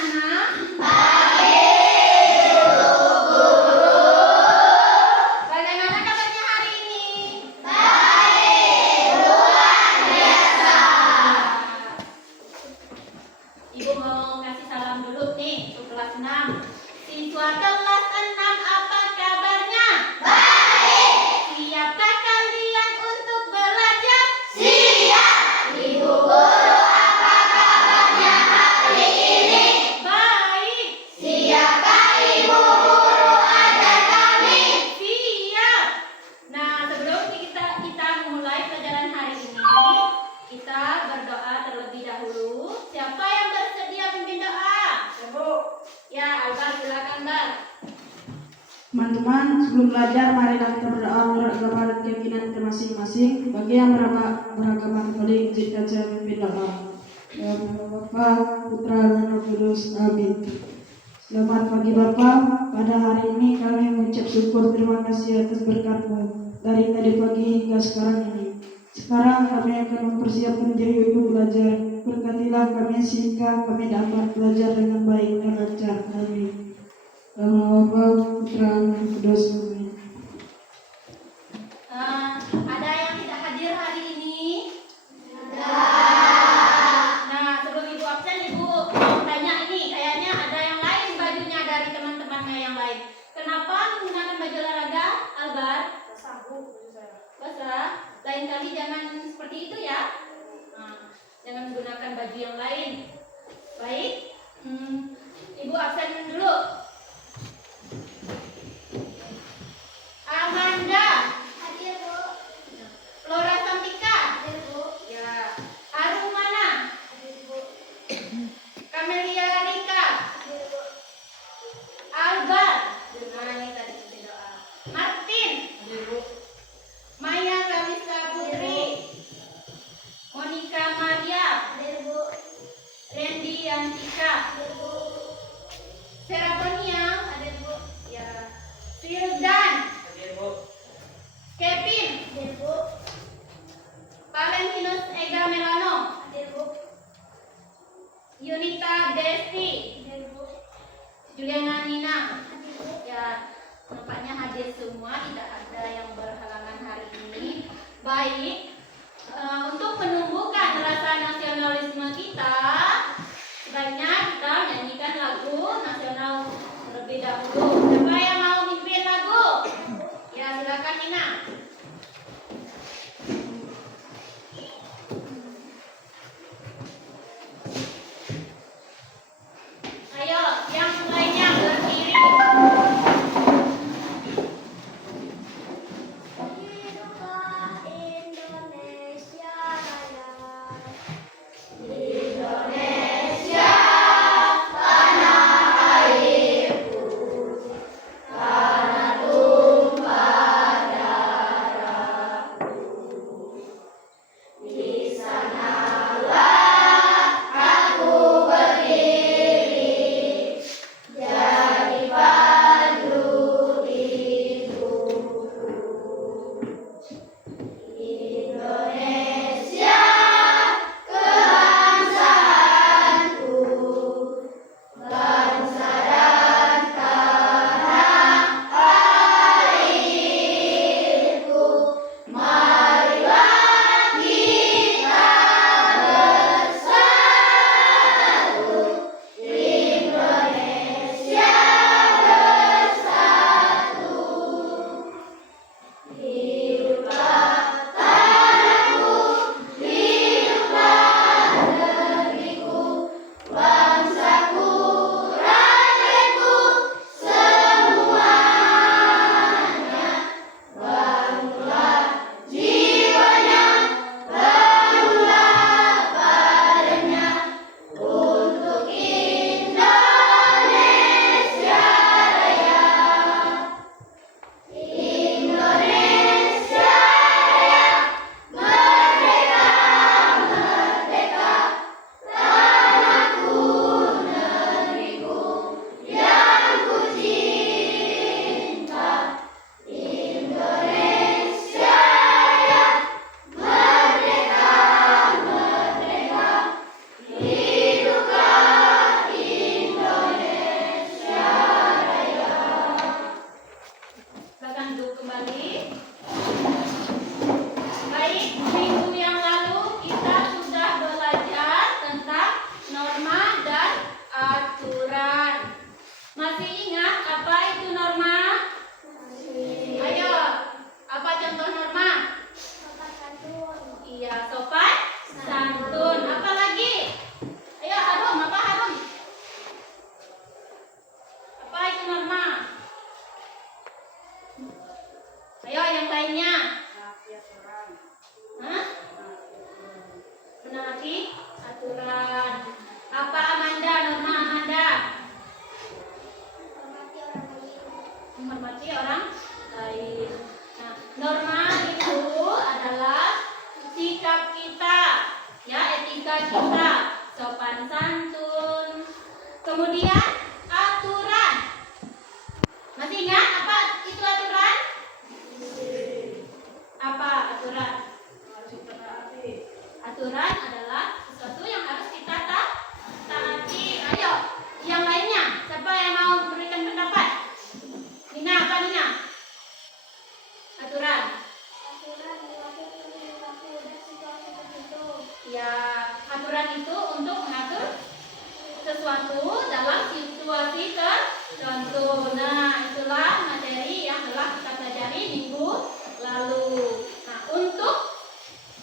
anak-anak? Bagaimana kabarnya hari ini? Ibu mau kasih salam dulu nih untuk kelas 6. Siswa kelas 6, apa kabarnya? Baik. Siapkah kalian untuk belajar? Siap. Ibu guru, apa kabarnya hari ini? Baik. Siapkah ibu guru ajar kami? Siap. Nah, sebelum kita mulai pelajaran hari ini, kita berdoa terlebih dahulu. Siapa yang bersedia memimpin doa? Ibu. Ya, Albar, silakan, Bar. Teman-teman, sebelum belajar, marilah kita berdoa menurut agama dan keyakinan kita masing-masing. Bagi yang beragama Katolik, izinkan saya memimpin doa. Ya Bapa, Putra, dan Roh Kudus. Amin. Selamat pagi Bapak. Pada hari ini kami mengucap syukur terima kasih atas berkat-Mu dari tadi pagi hingga sekarang ini. Sekarang kami akan mempersiapkan diri untuk belajar. Berkatilah kami sehingga kami dapat belajar dengan baik dan lancar. Amin. Nama Bapa, Putra, dan Kudus. Amin. Ada yang tidak hadir hari ini? Nah, sebelum Ibu absen, Ibu mau tanya ini. Kayaknya ada yang lain bajunya dari teman-temannya yang lain. Kenapa menggunakan baju olahraga, Albar? Basah. Lain kali jangan seperti itu ya. Jangan menggunakan baju yang lain. Baik. Ibu absen dulu. Amanda. Hadir, Bu. Flora Santika. Hadir, Bu. Ya. Arumana. Hadir, Bu. Kamelia Rika. Hadir, Bu. Albar. Gimana nih tadi kita doa? Martin. Hadir, Bu. Maya Kalista Putri. Monica Maria. Hadir, Bu. Randy Antika. Hadir, Bu. Seraponia. Hadir, Bu. Ya. Sildan. Hadir, Bu. Kevin. Hadir, Bu. Valentinus Ega Melano. Hadir, Bu. Yunita Desti. Hadir, Bu. Juliana Nina. Hadir, Bu. Ya, nampaknya hadir semua, tidak ada yang berhalangan hari ini. Baik. Untuk menumbuhkan rasa nasionalisme kita, sebaiknya kita nyanyikan lagu nasional terlebih dahulu. Siapa yang mau mimpin lagu? Ya, silakan Nina. Ayo, yang lainnya berdiri. Hiduplah Indonesia Raya. Indonesia, tanah airku, tanah tumpah darah. Ayo, yang lainnya, siapa yang mau memberikan pendapat? Nina, apa Nina? Aturan. Ya, aturan itu untuk mengatur sesuatu dalam situasi tertentu. Nah, itulah materi yang telah kita pelajari minggu lalu. Nah, untuk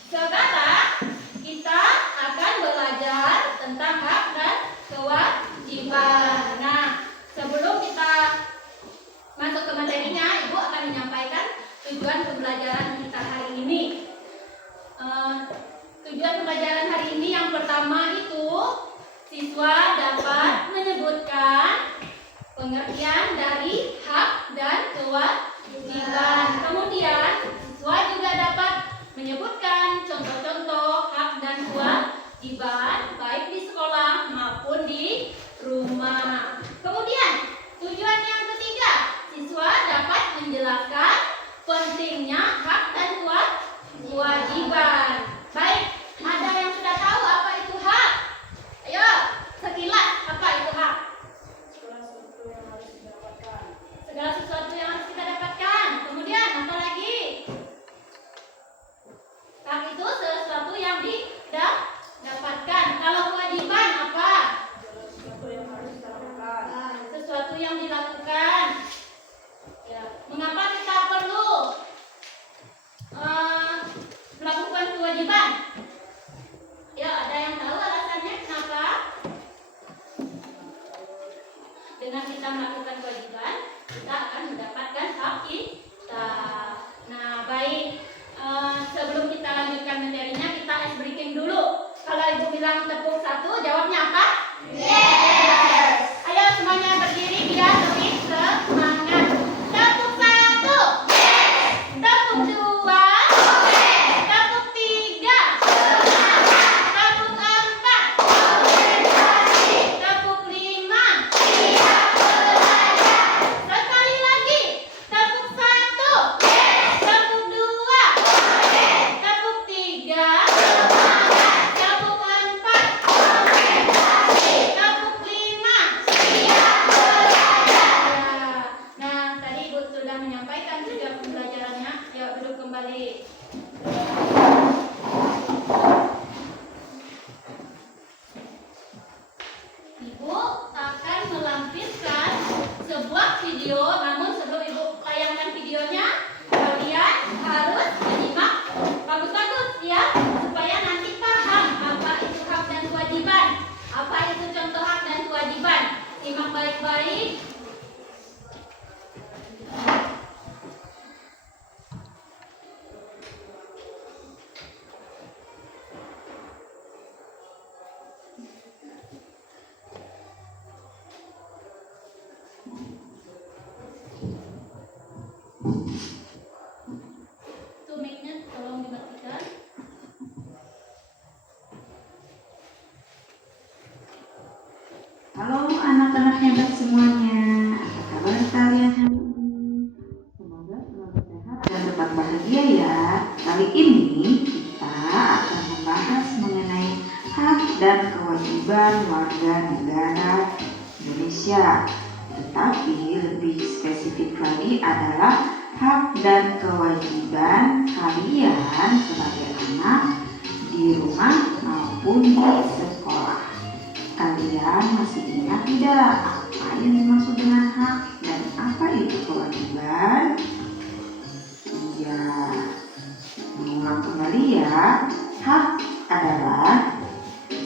sekarang kita akan belajar tentang hak dan kewajiban. Nah, sebelum kita masuk ke materinya, Ibu akan menyampaikan tujuan pembelajaran kita hari ini. Tujuan pembelajaran hari ini yang pertama itu siswa dapat menyebutkan pengertian dari hak dan kewajiban. Kemudian siswa juga dapat menyebutkan contoh-contoh hak dan kewajiban baik di sekolah maupun di rumah. Kemudian tujuan yang ketiga, siswa dapat menjelaskan pentingnya hak dan kewajiban. Baik, ada yang sudah tahu apa itu hak? Ayo, sekilas apa itu hak? Segala sesuatu yang harus kita dapatkan. Kemudian apa lagi? Hak itu sesuatu yang didapatkan. Kalau kewajiban apa? Sesuatu yang dilakukan. Ya, mengapa kita perlu melakukan kewajiban? Ya, ada yang tahu alasannya kenapa? Dengan kita melakukan kewajiban, kita akan mendapatkan hak kita. Nah, baik. Sebelum kita lanjutkan materinya, kita ice breaking dulu. Kalau Ibu bilang tepuk satu, jawabnya apa? Yes. Ayo semuanya berdiri biar lebih semangat. Tepuk satu. Yes. Tepuk dua. Yes. Tepuk tiga. Tepuk empat. Tepuk lima. Sekali lagi. Tepuk satu. Tepuk dua. Tepuk tiga. Tepuk empat. Tepuk lima. Nah, tadi Ibu sudah menyampaikan tujuan pembelajarannya. Yuk duduk kembali. Ibu akan melampirkan sebuah video, namun sebelum Ibu layangkan videonya, kalian harus menyimak bagus-bagus ya, supaya nanti paham apa itu hak dan kewajiban, apa itu contoh hak dan kewajiban. Simak baik-baik. Tuh mic-nya tolong dimatikan. Halo anak-anak hebat semuanya, apa kabar kalian hari ini? Semoga selalu sehat dan tetap bahagia ya. Kali ini kita akan membahas mengenai hak dan kewajiban warga negara Indonesia. Tetapi lebih spesifik lagi adalah hak dan kewajiban kalian sebagai anak di rumah maupun di sekolah. Kalian masih ingat tidak apa yang dimaksud dengan hak dan apa itu kewajiban? Ya, mengulang kembali ya. Hak adalah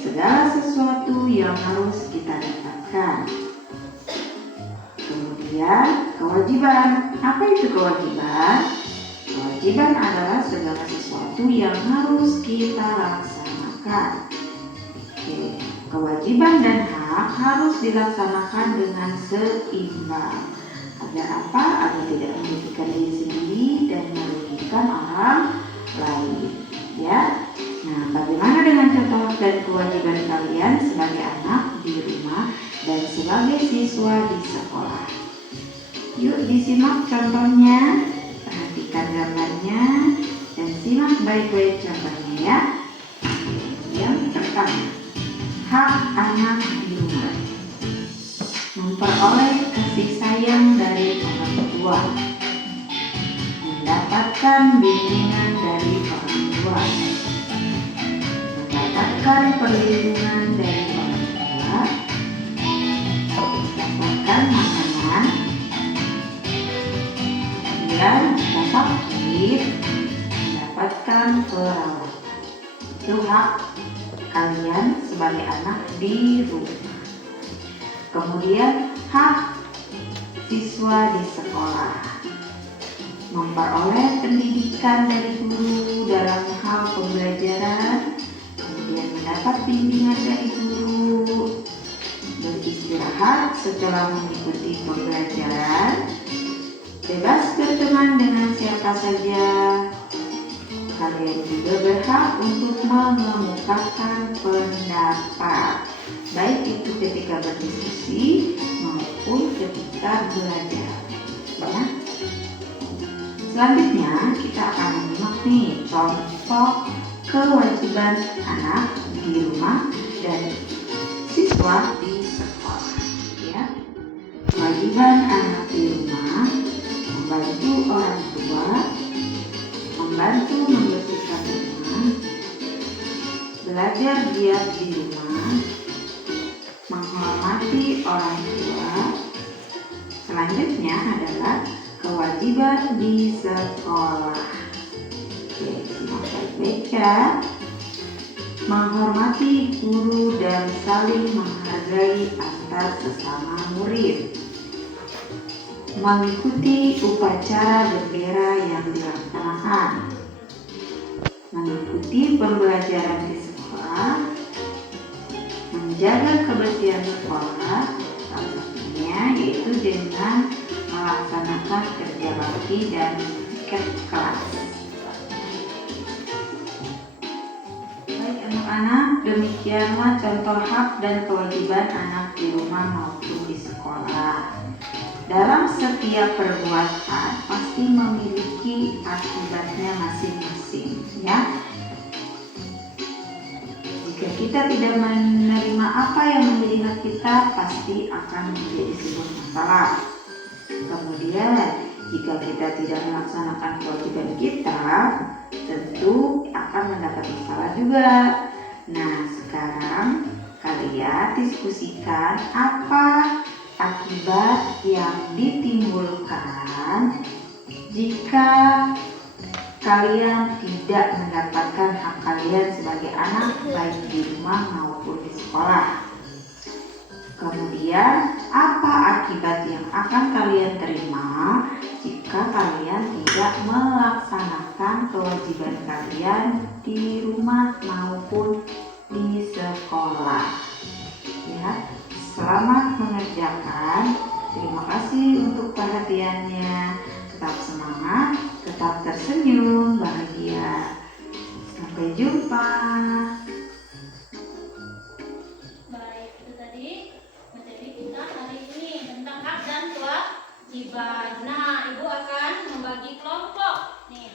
segala sesuatu yang harus kita dapatkan. Kemudian kewajiban. Apa itu kewajiban? Kewajiban adalah segala sesuatu yang harus kita laksanakan. Oke. Kewajiban dan hak harus dilaksanakan dengan seimbang. Agar apa? Agar tidak merugikan diri sendiri dan merugikan orang lain. Ya. Nah, bagaimana dengan contoh dan kewajiban kalian sebagai anak di rumah dan sebagai siswa di sekolah? Yuk disimak contohnya, perhatikan gambarnya, dan simak baik-baik contohnya ya. Yang pertama, hak anak di rumah. memperoleh kasih sayang dari orang tua, mendapatkan bimbingan dari orang tua, mendapatkan perlindungan dari orang tua, mendapatkan makanan, kemudian jika sakit, mendapatkan perawatan. Itu hak kalian sebagai anak di rumah. Kemudian hak siswa di sekolah, memperoleh pendidikan dari guru dalam hal pembelajaran, kemudian mendapat bimbingan dari guru, beristirahat setelah mengikuti pembelajaran, bebas berteman dengan siapa saja. Kalian juga berhak untuk mengemukakan pendapat, baik itu ketika berdiskusi maupun ketika belajar. Ya. Selanjutnya kita akan menyimak nih contoh kewajiban anak di rumah dan siswa di sekolah. Ya. Kewajiban anak di rumah: membantu orang tua, membantu membersihkan rumah, belajar giat di rumah, menghormati orang tua. Selanjutnya adalah kewajiban di sekolah. Oke, simak baik-baik ya. Menghormati guru dan saling menghargai antar sesama murid. Mengikuti upacara bendera yang dilaksanakan. Mengikuti pembelajaran di sekolah. Menjaga kebersihan sekolah, salah satunya yaitu dengan melaksanakan kerja bakti dan tiket kelas. Baik anak-anak, demikianlah contoh hak dan kewajiban anak di rumah maupun di sekolah. Dalam setiap perbuatan pasti memiliki akibatnya masing-masing, ya. Jika kita tidak menerima apa yang menjadi hak kita, pasti akan menjadi sebuah masalah. Kemudian, jika kita tidak melaksanakan kewajiban kita, tentu akan mendapat masalah juga. Nah, sekarang kalian diskusikan apa akibat yang ditimbulkan jika kalian tidak mendapatkan hak kalian sebagai anak baik di rumah maupun di sekolah. Kemudian apa akibat yang akan kalian terima jika kalian tidak melaksanakan kewajiban kalian di rumah maupun di sekolah. Ya, selamat mengerjakan. Terima kasih untuk perhatiannya. Tetap semangat, tetap tersenyum, bahagia. Sampai jumpa. Baik, itu tadi materi kita hari ini tentang hak dan kewajiban. Nah, Ibu akan membagi kelompok. Nih,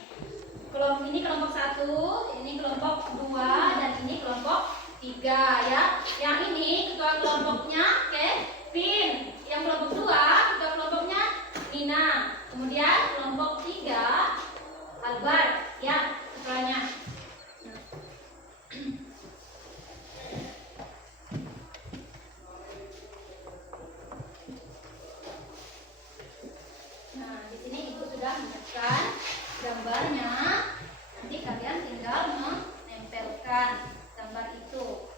ini kelompok 1, ini kelompok 2, dan ini kelompok 3 ya. Yang ini ketua kelompoknya Kevin. Yang kelompok 2 ketua kelompoknya Nina. Kemudian kelompok 3 Albert ya ketuanya. Nah, di sini Ibu sudah menyiapkan gambarnya. Nanti kalian tinggal menempelkan gambar itu.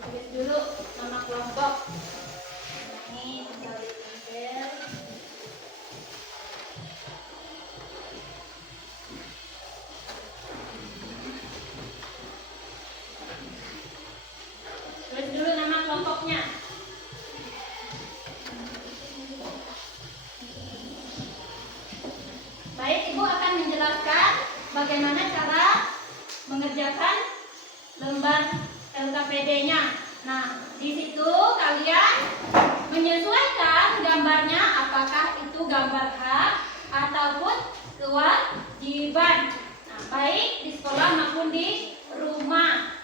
Tulis dulu nama kelompok. Nah, ini tinggal ditempel. Tulis dulu nama kelompoknya. Baik, Ibu akan menjelaskan bagaimana cara mengerjakan lembar LKPD-nya. Nah, di situ kalian menyesuaikan gambarnya apakah itu gambar hak ataupun kewajiban. Nah, baik di sekolah maupun di rumah.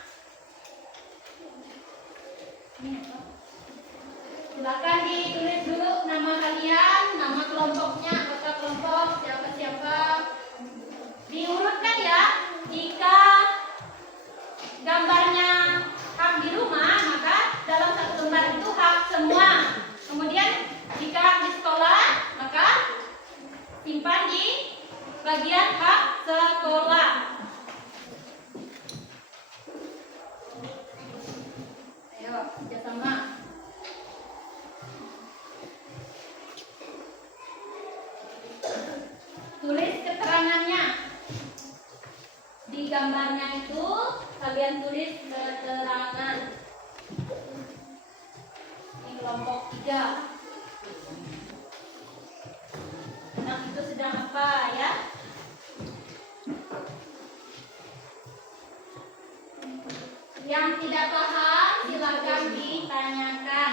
Silakan ditulis dulu nama kalian, nama kelompoknya, anggota kelompok, siapa-siapa. Diurutkan ya. Jika gambarnya hak di rumah, maka dalam satu lembar itu hak semua. Kemudian jika hak di sekolah, maka simpan di bagian hak sekolah. Ayo, kerjasama. Tulis keterangannya. Di gambarnya itu kalian tulis keterangan. Ini kelompok 3. Anak itu sedang apa ya? Yang tidak paham silakan ditanyakan.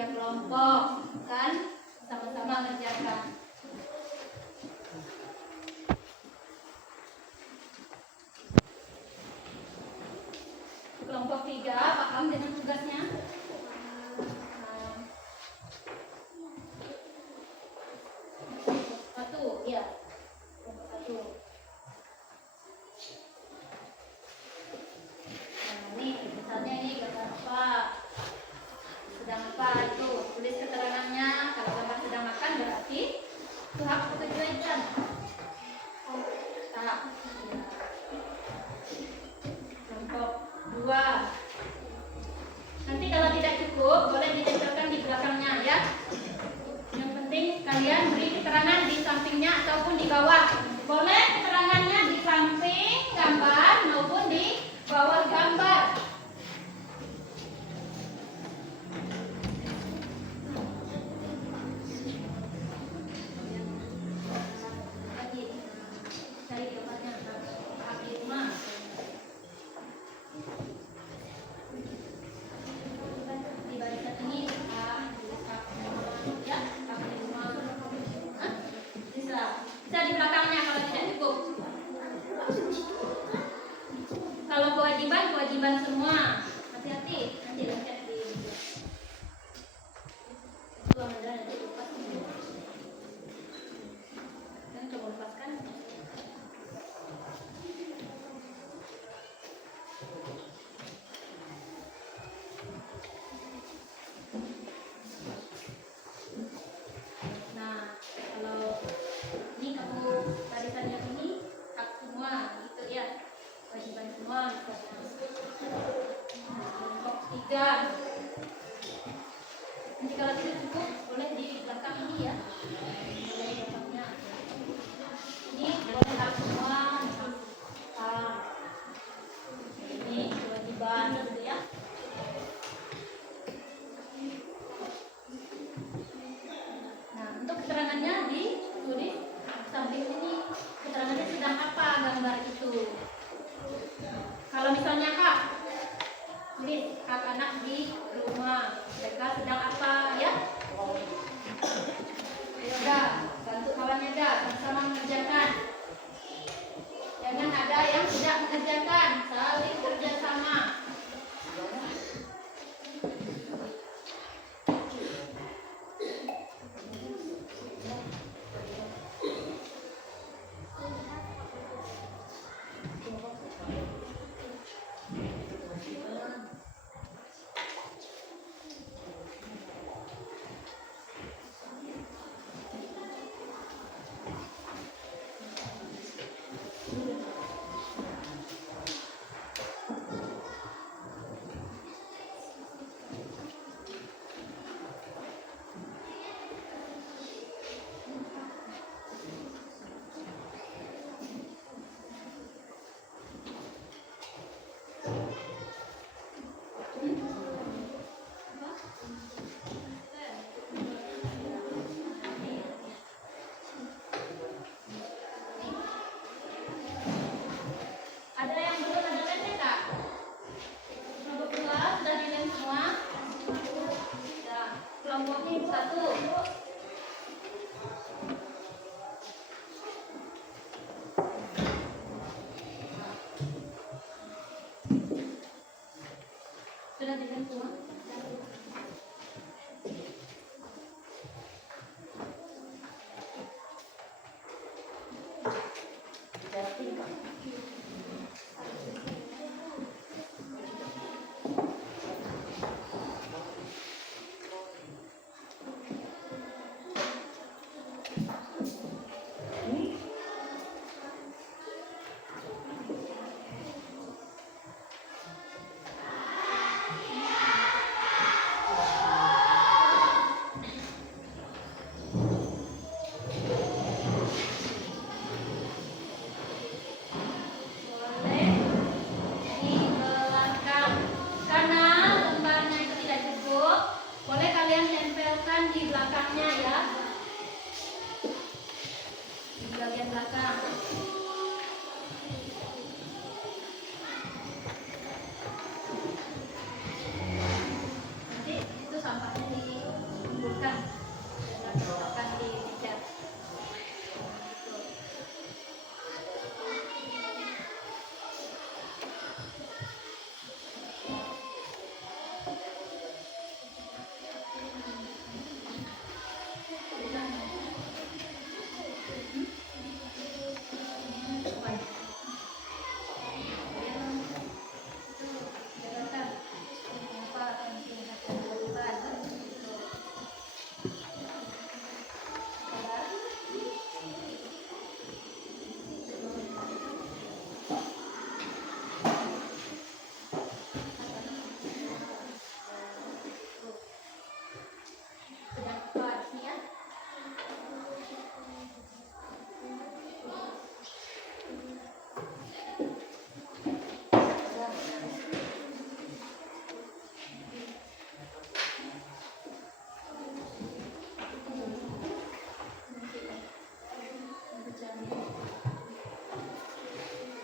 Kelompok kan sama-sama mengerjakan. Kelompok 3 paham dengan tugasnya? Satu, ya. Kelompok 1. Nah, ini misalnya ini gambar apa? Sedang apa itu? Tulis keterangannya. Kalau gambar sedang makan berarti itu hak pekerjaan. Tak. Kelompok 2. Nanti kalau tidak cukup boleh ditempelkan di belakangnya ya. Yang penting kalian beri keterangan di sampingnya ataupun di bawah. Boleh keterangannya di samping gambar maupun di bawah gambar. Bisa di belakangnya kalau tidak cukup. Kalau kewajiban semua. Hati-hati nanti lengket di itu ada nanti lepas. Dan coba lepaskan. Nah, kalau ini kamu barisan yang ini hak semua gitu ya, kewajiban semua misalnya. Kelompok 3. Nanti kalau tidak cukup boleh di belakang ini ya. Boleh belakangnya. Ini boleh hak semua. Ini kewajiban gitu ya. Nah, untuk keterangannya ditulis samping ini. Keterangannya sedang apa gambar itu. Kalau misalnya hak, tulis hak anak di rumah. Mereka sedang apa ya? Udah, bantu kawannya dah, sama-sama mengerjakan. Jangan ada yang tidak mengerjakan, saling kerjasama. bagian belakang. Nanti itu sampahnya dikumpulkan dan diletakkan di meja.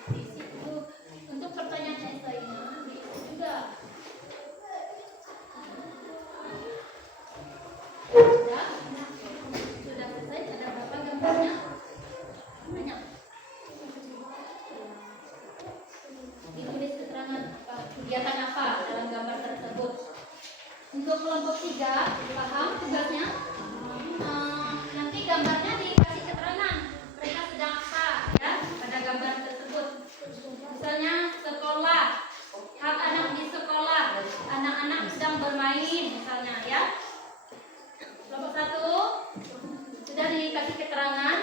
Gitu. Untuk pertanyaan esainya juga sudah selesai. Ada berapa gambarnya? Banyak. Ditulis keterangan kegiatan apa dalam gambar tersebut. Untuk kelompok 3, paham tugasnya? Nanti gambarnya dikasih keterangan mereka sedang apa ya pada gambar tersebut. Misalnya sekolah, hak anak di sekolah, anak-anak sedang bermain misalnya ya. Kelompok 1 sudah dikasih keterangan.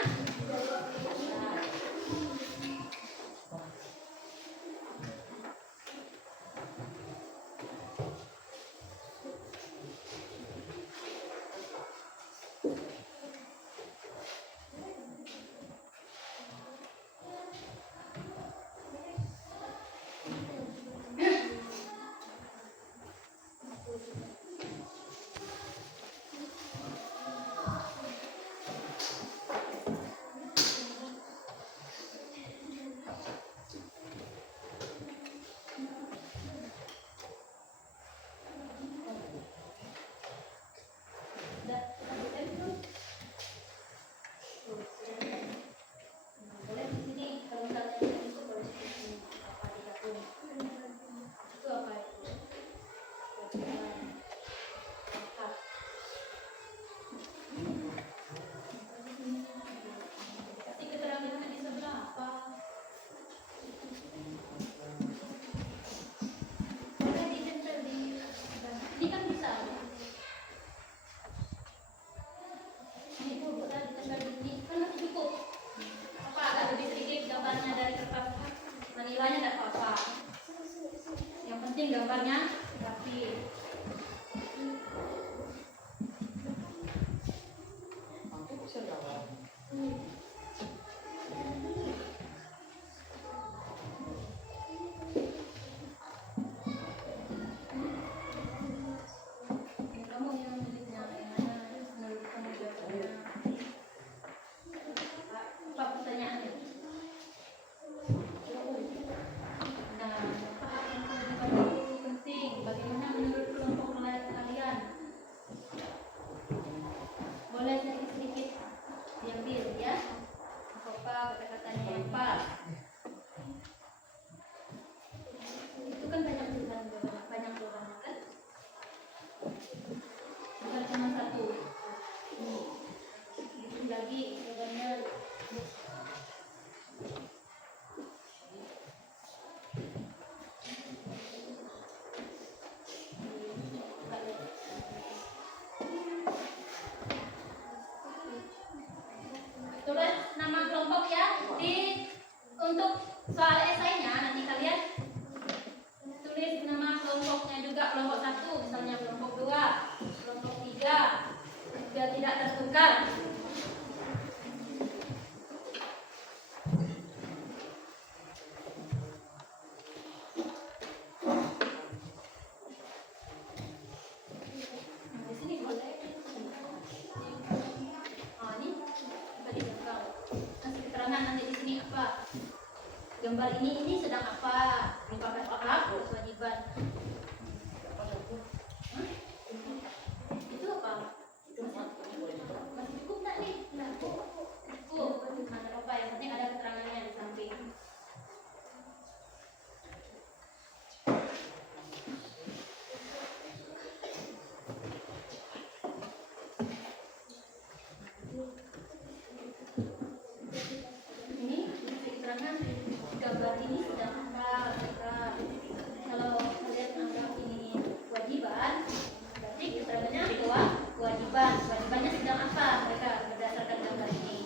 Boleh di sini kalau misalnya itu boleh di sini apa digabung. Itu apa itu? Kasih keterangannya di sebelah apa? Boleh ditempel di ini kan bisa. Ini tuh boleh ditempel di sini kan masih cukup. Apa agak lebih sedikit gambarnya dari kertas manilanya tidak apa-apa. Yang penting gambarnya rapi. Kamu yang miliknya yang mana? Menurut kamu jawabannya apa pertanyaannya? Nah, yang paling penting bagaimana menurut kelompok kalian? Boleh sedikit-sedikit diambil ya. Apa kata-katanya yang pas? Itu kan banyak tulisan, banyak tulisan kan? Bukan cuma satu. Itu lagi jawabannya. Tulis nama kelompok ya di untuk soal esainya nanti kalian tulis nama kelompoknya juga, kelompok 1 misalnya, kelompok 2, kelompok 3 biar tidak tertukar. Di sini boleh. Ini apa di belakang? Kasih keterangan keterangan nanti di sini apa. Gambar ini sedang apa? Merupakan apa? Kewajiban. Hah? Itu apa? Masih cukup nggak nih? Nggak cukup. Ada apa? Yang penting ada keterangannya di samping. Ini keterangan gambar ini sedang apa? Kalau kalian anggap ini kewajiban, berarti keterangannya kewajiban. Kewajibannya sedang apa mereka berdasarkan gambar ini?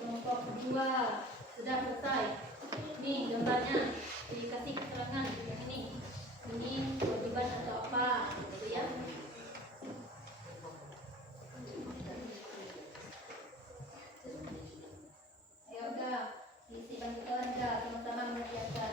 Kelompok kedua sudah selesai. Ini gambarnya dikasih keterangan yang ini. Ini kewajiban atau apa? Gitu ya. Ayo udah, isi bantu keluarga sama-sama mengerjakan.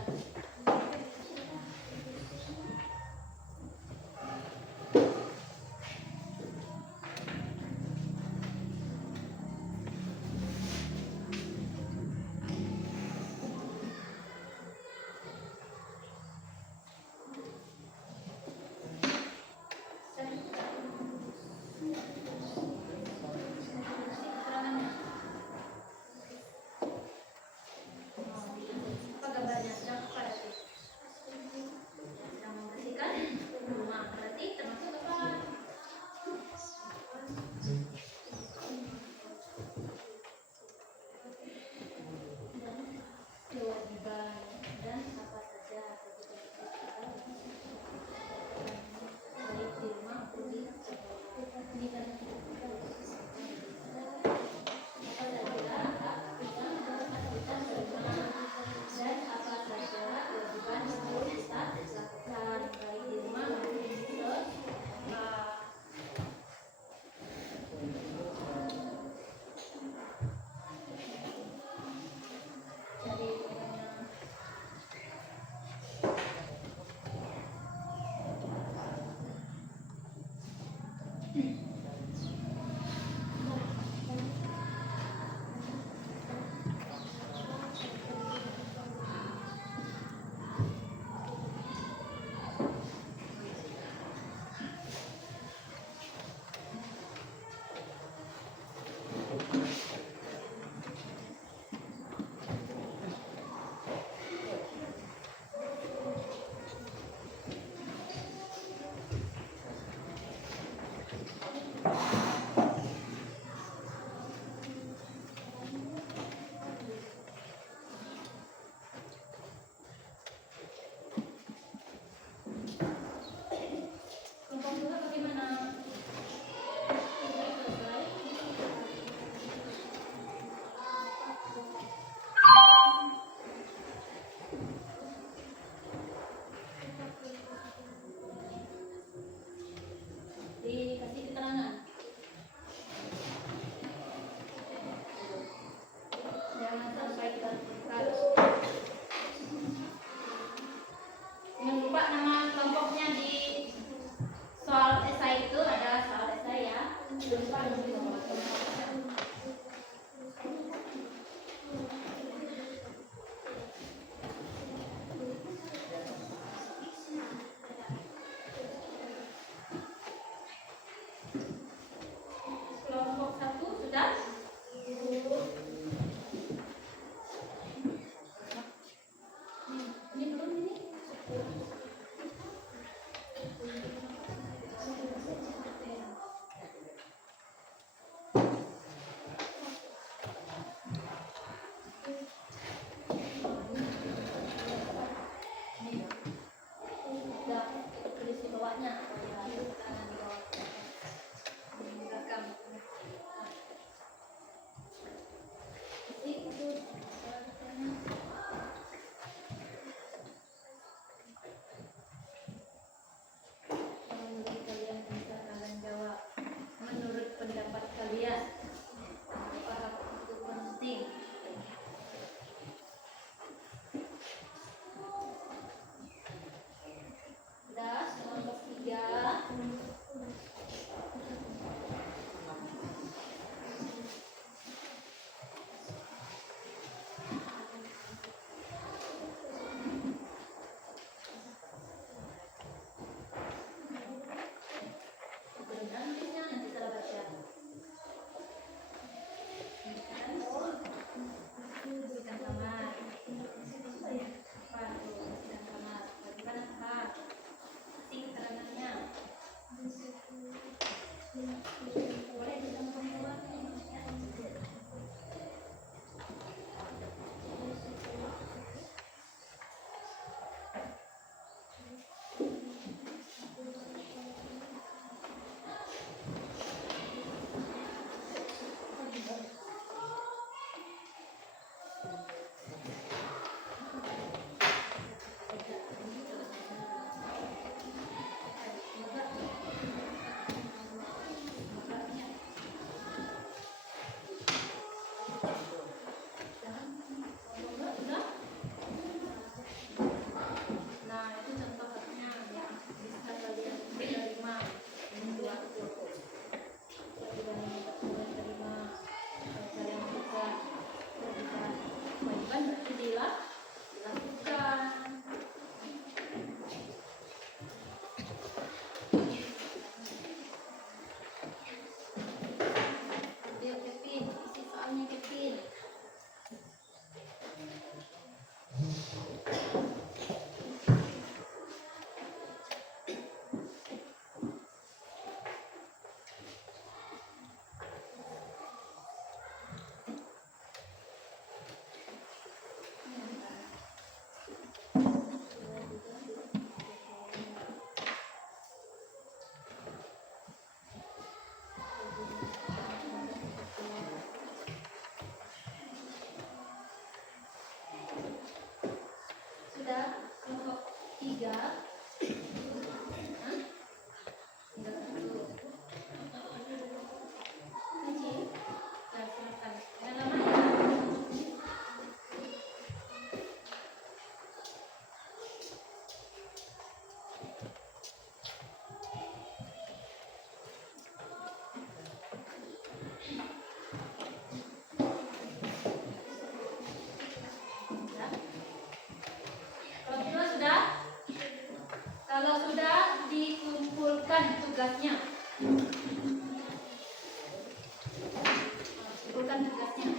kumpulkan tugasnya.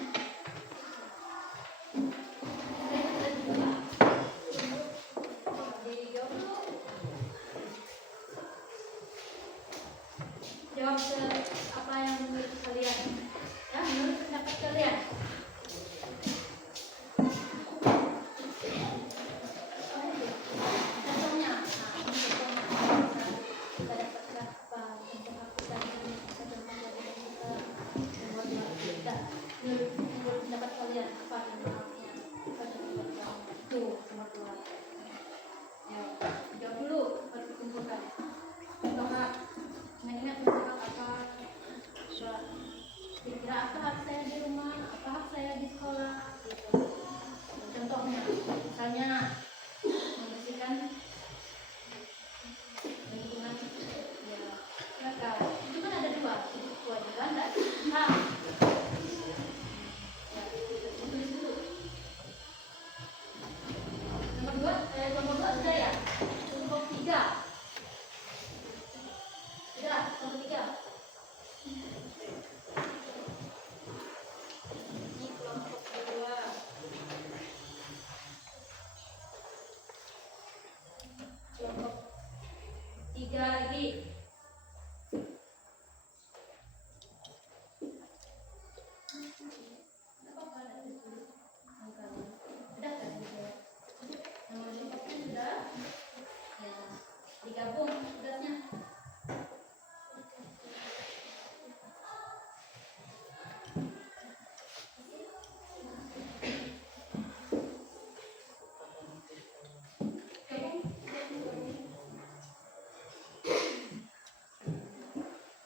Dijawab dulu. Jawab apa yang menurut kalian, ya, menurut pendapat kalian. Contohnya, kita dapatkan apa untuk melakukan ini, kita contohnya dari kita membuat kita. Menurut pendapat kalian apa contohnya? Apa contohnya? Itu nomor 2. Ya, jawab dulu baru dikumpulkan. Contohnya, ingat apa? Kira-kira apa hak saya di rumah, apa hak saya di sekolah, gitu. Contohnya, misalnya membersihkan lingkungan, ya, maka itu kan ada 2, kewajiban dan hak. Ya, tulis dulu. Nomor 2 sudah ya. Nomor 3. Sudah, nomor 3. Ini kelompok 2. Kelompok 3 lagi. Apa ada tulis? Sudah kan? Nomor 4 sudah. Ya, digabung tugasnya.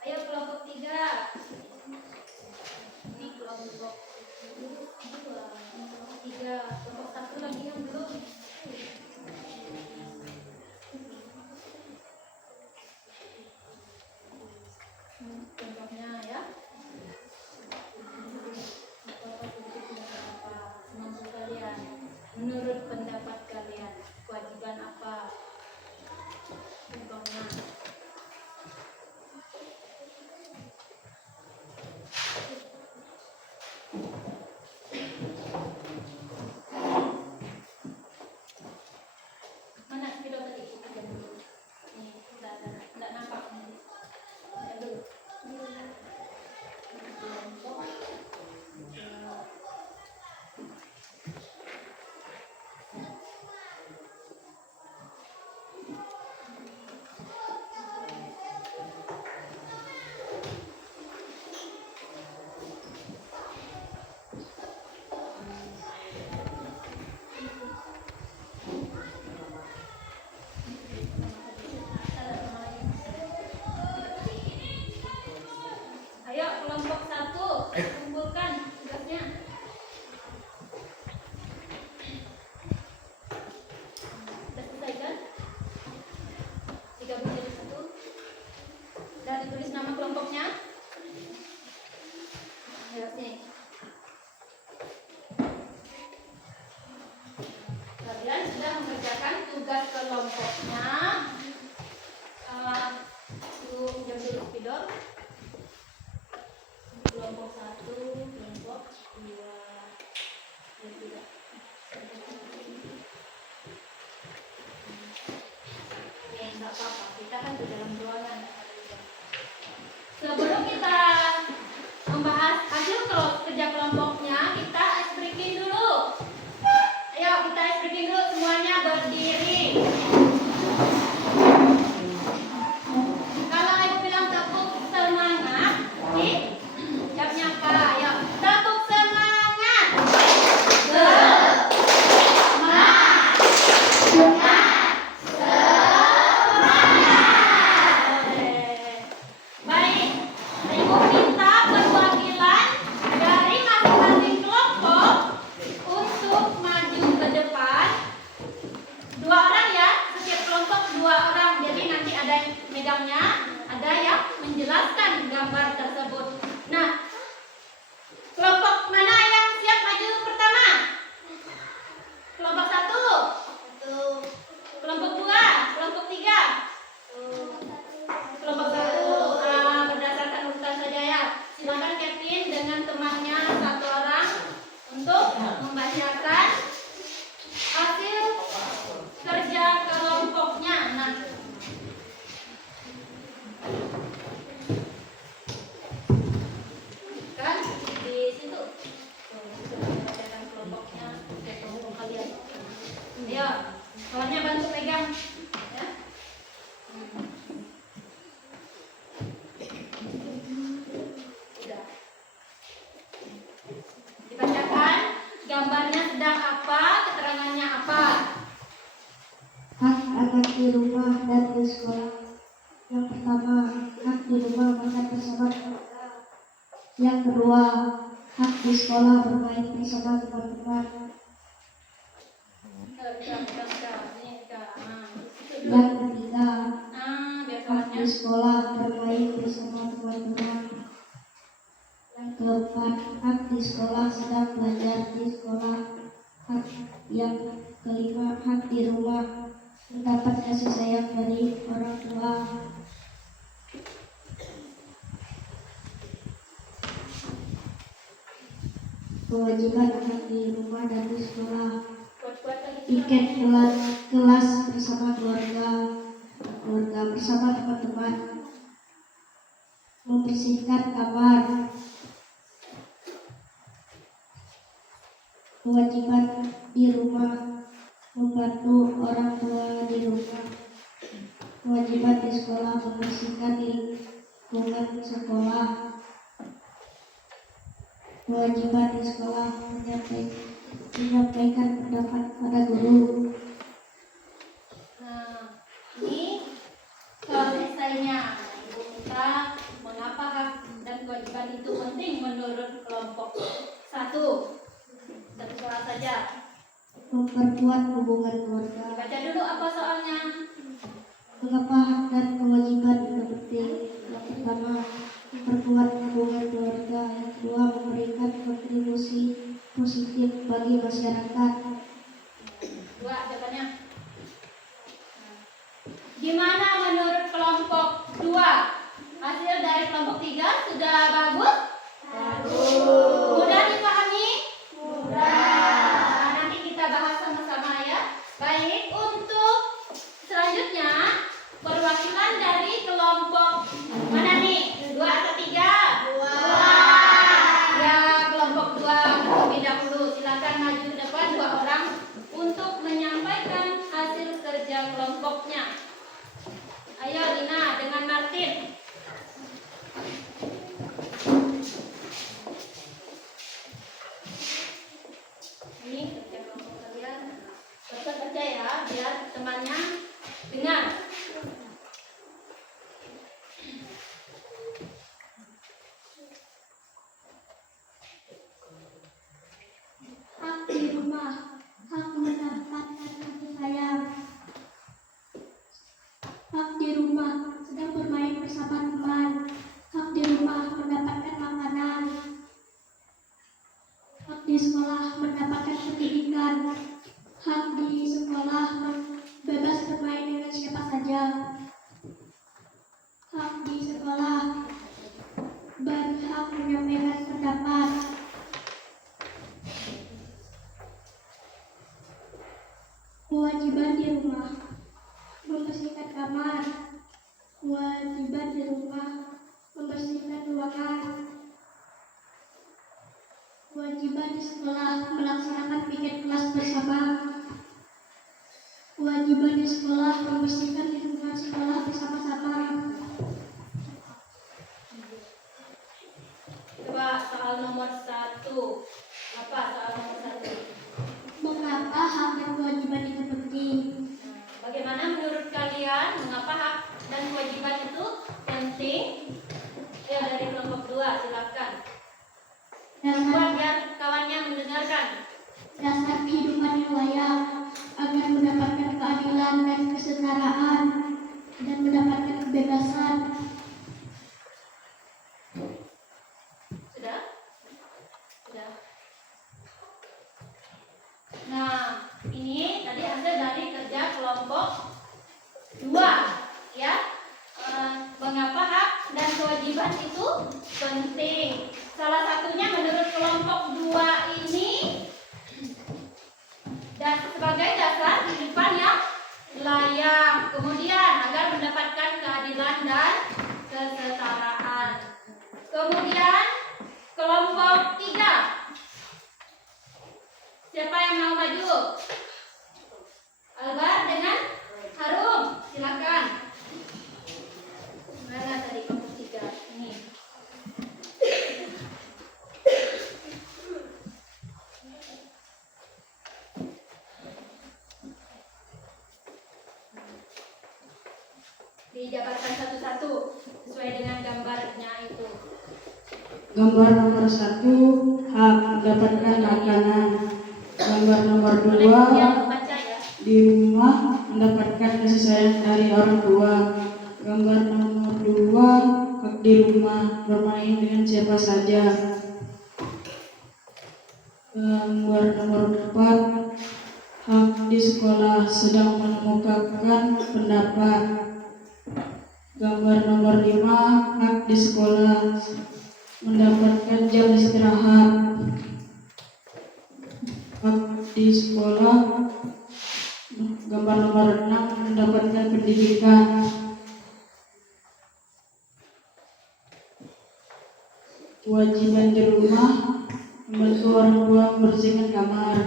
Ayo kelompok 3. Ini kelompok 3. Kelompok 1 lagi yang belum. Contohnya ya. Semampu kalian. Menurut pendapat kalian, kewajiban apa? Contohnya. Mana video tadi? Ini enggak nampak. Lihat dulu. Kelompok. Ayo kelompok 1, kumpulkan tugasnya. Sudah selesai kan? Digabung jadi 1. Dan ditulis nama kelompoknya. Ayo sini. Kalian sudah mengerjakan tugas kelompoknya. Jam dulu spidol. Kelompok 1, kelompok 2, dan 3. Ya, enggak apa-apa. Kita kan di dalam ruangan. Sebelum kita membahas hasil kerja kelompoknya, kita ice breaking dulu. Ayo kita ice breaking dulu, semuanya berdiri. Kalau ibu bilang tepuk semangat, jawabnya apa? Ayo, tepuk semangat. Semangat. Semangat. Gambarnya sedang apa? Keterangannya apa? Hak anak di rumah dan di sekolah. Yang pertama, hak di rumah makan bersama keluarga. Yang kedua, hak di sekolah bermain bersama teman-teman. Yang ketiga, Biar hak kawannya. di sekolah bermain bersama teman-teman. Yang keempat, hak di sekolah sedang belajar di sekolah. Hak yang kelima, hak di rumah mendapat kasih sayang dari orang tua. Kewajiban hak di rumah dan di sekolah: Buat lagi. tiket kelas bersama keluarga bersama teman-teman, membersihkan kamar. Kewajiban di rumah: membantu orang tua di rumah. Kewajiban di sekolah: membersihkan lingkungan sekolah. Kewajiban di sekolah: menyampaikan pendapat pada guru. Nah, ini selesainya. Ibu minta mengapa hak dan kewajiban itu penting menurut kelompok 1. Satu soal saja. Memperkuat hubungan keluarga. Baca dulu apa soalnya. Mengapa hak dan kewajiban itu penting? Yang pertama, memperkuat hubungan keluarga. Yang kedua, memberikan kontribusi positif bagi masyarakat. 2 jawabannya. Gimana menurut kelompok 2? Hasil dari kelompok 3 sudah bagus? Bagus. Mudah dipahami? Mudah. Nanti kita bahas sama-sama ya. Baik, untuk selanjutnya perwakilan dari kelompok mana nih? 2 atau 3? 2. Ya, kelompok 2 terlebih dahulu. Silakan maju ke depan 2 orang untuk menyampaikan hasil kerja kelompoknya. Ayo Lina dengan Martin. Ini kerja kelompok kalian. Tetap kerja ya, biar temannya dengar. Hak di rumah: hak mendapatkan kasih sayang. Hak di rumah: sedang bermain bersama teman. Hak di rumah: mendapatkan makanan. Hak di sekolah: mendapatkan pendidikan. Hak di sekolah: bebas bermain dengan siapa saja. Hak di sekolah: berhak menyampaikan pendapat. Kewajiban di rumah: membersihkan kamar. Kewajiban di rumah: membersihkan ruangan. Kewajiban di sekolah: melaksanakan piket kelas bersama. Kewajiban di sekolah: membersihkan lingkungan sekolah bersama-sama. Coba soal nomor 1. Apa soal nomor 1? Mengapa hak dan kewajiban itu penting? Bagaimana menurut kalian mengapa hak dan kewajiban itu penting? Ya, dari kelompok 2 silakan. Coba biar kawannya mendengarkan. Dasar kehidupan yang layak agar mendapatkan keadilan dan kesetaraan dan mendapatkan kebebasan. Sudah? Sudah. Nah, ini tadi hasil dari kerja kelompok 2 ya. Mengapa hak dan kewajiban itu penting? Salah satunya menurut kelompok 2 ini dan sebagai dasar kehidupan yang layak. Kemudian agar mendapatkan keadilan dan kesetaraan. Kemudian kelompok 3. Siapa yang mau maju? Albar dengan Harum, silakan. Mana tadi kelompok 3? Ini. dijabarkan satu-satu sesuai dengan gambarnya itu. Gambar nomor 1, hak mendapatkan makanan. Gambar nomor 2, Yang membaca ya. di rumah mendapatkan kasih sayang dari orang tua. Gambar nomor 2, hak di rumah bermain dengan siapa saja. Gambar nomor 4, hak di sekolah sedang mengemukakan pendapat. Gambar nomor 5, hak di sekolah mendapatkan jam istirahat. Hak di sekolah. Gambar nomor 6, mendapatkan pendidikan. Kewajiban di rumah membantu orang tua membersihkan kamar.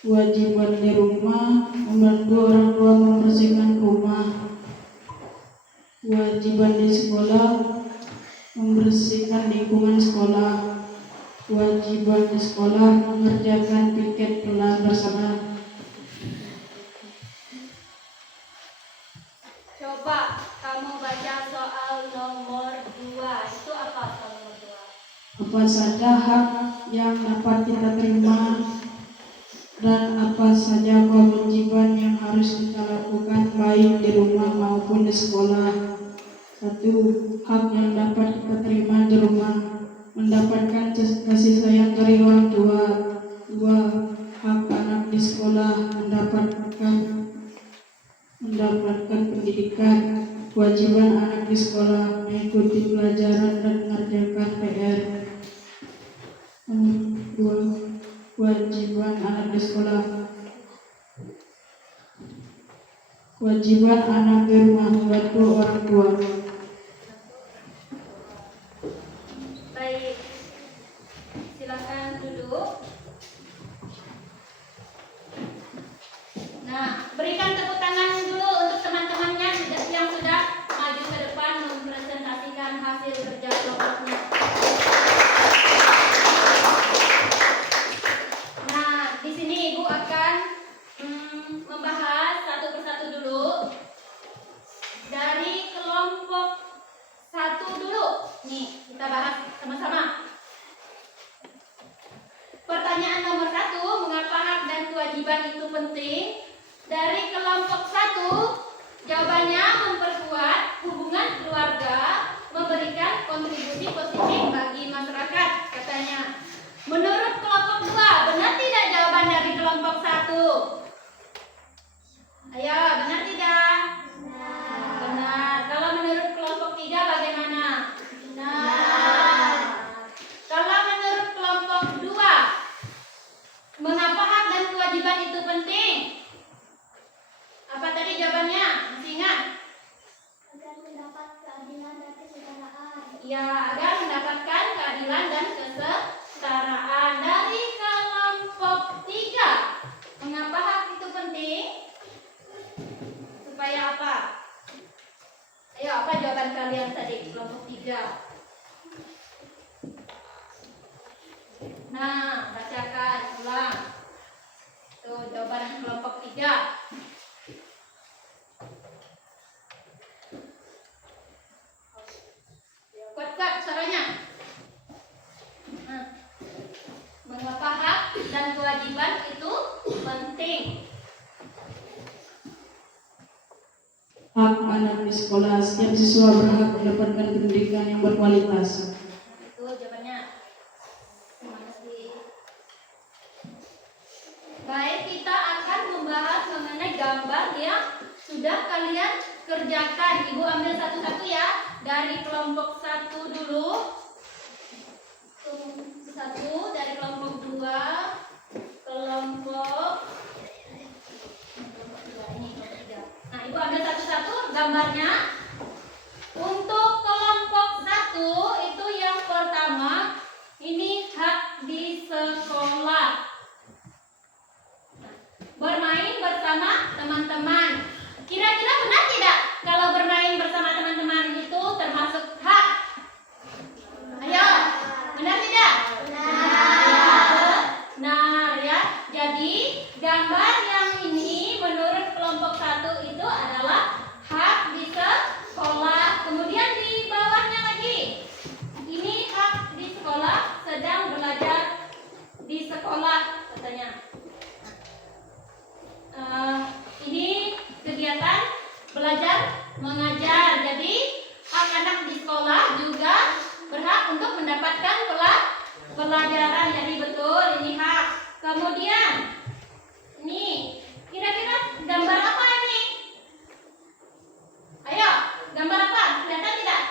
Kewajiban di rumah membantu orang tua membersihkan rumah. Kewajiban di sekolah membersihkan lingkungan sekolah. Kewajiban di sekolah mengerjakan piket kelas bersama. Coba kamu baca soal nomor 2. Itu apa soal nomor 2? Apa saja hak yang dapat kita terima dan apa saja kewajiban yang harus kita lakukan baik di rumah maupun di sekolah. 1. Hak yang dapat kita terima di rumah mendapatkan kasih sayang dari orang tua. 2. Hak anak di sekolah mendapatkan pendidikan. Kewajiban anak di sekolah mengikuti pelajaran dan mengerjakan PR. 2. Kewajiban anak di sekolah. Kewajiban anak di rumah membantu orang tua. Baik, silakan duduk. Nah, berikan tepuk tangan dulu untuk teman-temannya yang sudah maju ke depan mempresentasikan hasil kerja kelompoknya. Nah, di sini Ibu akan membahas satu persatu dulu. Dari kelompok 1 dulu. Nih, kita bahas sama-sama. Pertanyaan nomor 1, mengapa hak dan kewajiban itu penting? Dari kelompok 1, jawabannya memperkuat hubungan keluarga, memberikan kontribusi positif bagi masyarakat, katanya. Menurut kelompok 2, benar tidak jawaban dari kelompok 1? Ayo, benar tidak? Benar. Kalau menurut kelompok 3 bagaimana? Benar. Kalau menurut kelompok 2, mengapa hak dan kewajiban itu penting? Apa tadi jawabannya? Masih ingat? Agar mendapat keadilan dan kesetaraan. Ya, agar mendapatkan keadilan dan kesetaraan. Dari kelompok 3, mengapa hak itu penting? Supaya apa? Ayo, apa jawaban kalian tadi kelompok 3? Nah, bacakan ulang. Tuh jawaban kelompok 3. Kuat-kuat suaranya. Nah, mengapa hak dan kewajiban itu penting? Hak anak di sekolah. Setiap siswa berhak mendapatkan pendidikan yang berkualitas. Itu jawabannya. Terima kasih. Baik, kita akan membahas mengenai gambar yang sudah kalian kerjakan. Ibu ambil satu-satu ya. Dari kelompok 1 dulu. 1 dari kelompok 2. Kelompok 3. Nah, Ibu ambil satu-satu gambarnya. Untuk kelompok 1 itu yang pertama, ini hak di sekolah. Nah, bermain bersama teman-teman. Kira-kira benar tidak kalau bermain bersama teman-teman itu termasuk hak? Ayo, benar tidak? Benar ya. Jadi gambar yang ini menurut kelompok 1 itu adalah hak di sekolah. sekolah katanya. Ini kegiatan belajar mengajar. Jadi anak-anak di sekolah juga berhak untuk mendapatkan pelajaran. Jadi betul ini hak. Kemudian ini kira-kira gambar apa ini? Ayo, gambar apa? Kelihatan tidak?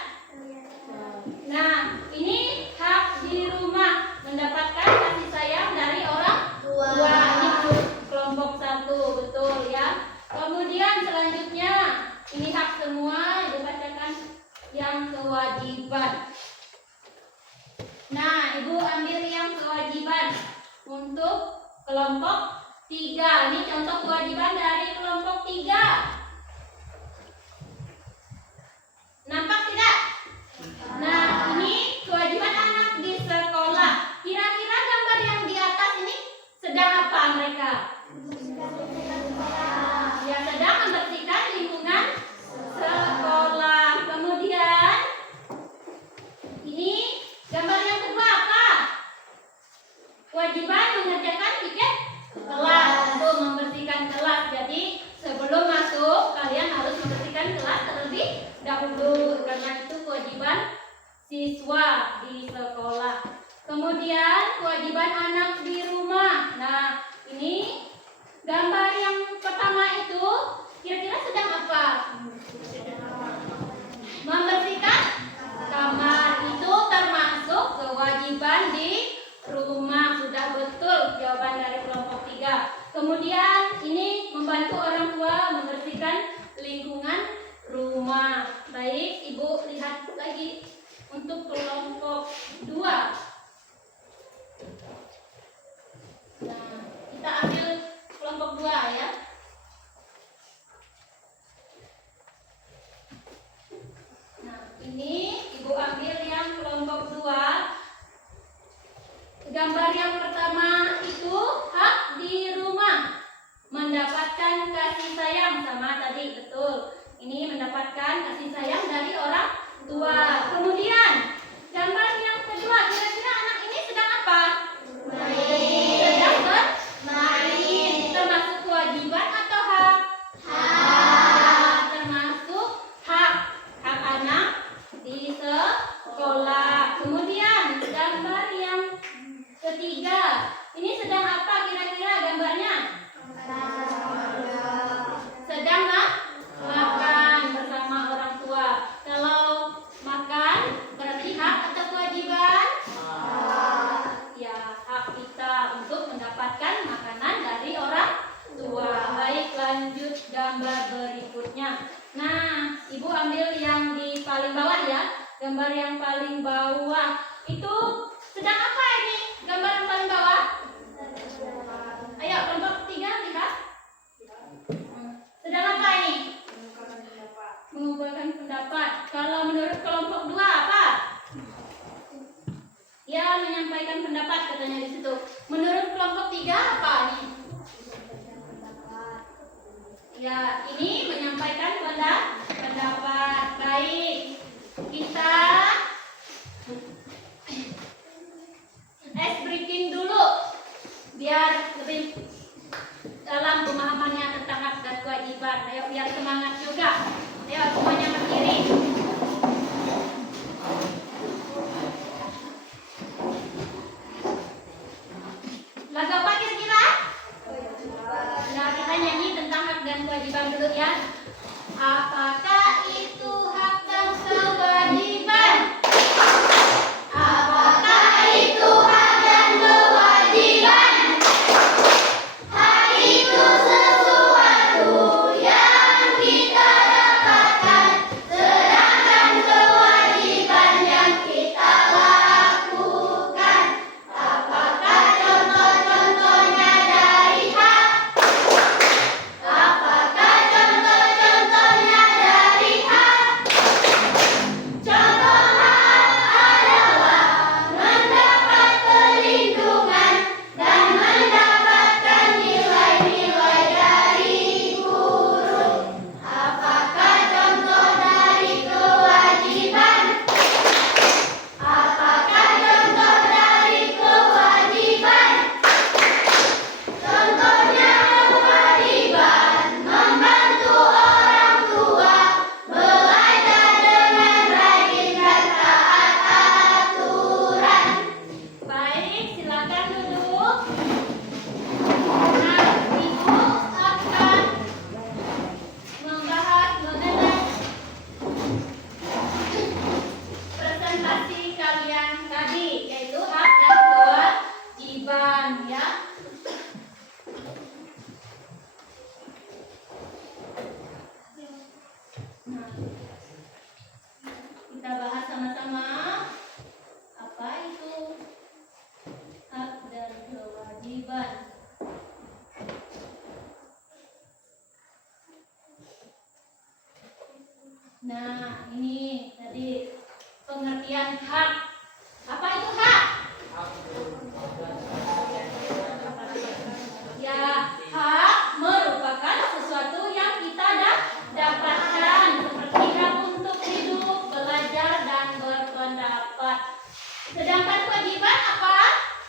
Nah, ini hak di rumah mendapatkan kasih sayang dari orang tua. Ini kelompok 1, betul ya. Kemudian selanjutnya ini hak semua dibacakan yang kewajiban. Nah, Ibu ambil yang kewajiban untuk kelompok 3. Ini contoh kewajiban dari kelompok 3. Nampak tidak? Nah, ini kewajiban anak di sekolah. Kira-kira gambar yang di atas ini sedang apa mereka? Ya, sedang membersihkan lingkungan sekolah. Kemudian ini gambar yang kedua apa? Kewajiban mengerjakan piket kelas, untuk membersihkan kelas. Jadi sebelum masuk kalian harus membersihkan kelas terlebih dahulu, karena itu kewajiban siswa di sekolah. Kemudian kewajiban anak di rumah. Nah, ini gambar yang pertama itu kira-kira sedang apa? Membersihkan kamar. Itu termasuk kewajiban di rumah. Sudah betul jawaban dari kelompok 3. Kemudian ini membantu orang tua membersihkan lingkungan rumah. Baik, Ibu lihat lagi untuk kelompok 2. Nah, kita ambil kelompok 2 ya. Nah, ini Ibu ambil yang kelompok 2. Gambar yang pertama itu hak di rumah, mendapatkan kasih sayang, sama tadi betul. Ini mendapatkan kasih sayang dari orang tua. Kemudian gambar yang kedua, kira-kira anak ini sedang apa? Main. Sedang bermain. Termasuk kewajiban atau hak? Hak. Termasuk hak anak di sekolah. Kemudian gambar yang ketiga, ini sedang apa kira-kira gambarnya? Sedang makan bersama orang tua. Kalau makan berarti hak atau kewajiban? Ya, hak kita untuk mendapatkan makanan dari orang tua. Baik, lanjut gambar berikutnya. Nah, Ibu ambil yang di paling bawah ya. Gambar yang paling bawah itu sedang apa ini? Gambar yang paling bawah. Ayo, kelompok 3 lihat. Sedang apa ini? Mengumpulkan pendapat. Kalau menurut kelompok 2 apa? Ya, menyampaikan pendapat katanya di situ. Menurut kelompok 3 apa nih? Ya, ini menyampaikan pendapat. Baik. Kita breaking dulu biar lebih dalam pemahamannya tentang hak dan kewajiban. Ayo, biar semangat juga. Ayo semuanya berdiri. Lagu apa kira-kira? Nah, kita nyanyi tentang hak dan kewajiban dulu ya. Apakah itu hak dan kewajiban? Apakah itu hak dan kewajiban? Hak itu sesuatu yang kita dapatkan, sedangkan kewajiban yang kita lakukan. Apakah contoh-contohnya dari hak? Apakah contoh kewajiban ya. Nah, kita bahas sama-sama apa itu hak dan kewajiban. Nah, ini tadi pengertian hak. Apa itu hak? Ya, hak merupakan sesuatu yang kita dapatkan seperti hak untuk hidup, belajar, dan berpendapat. Sedangkan kewajiban apa?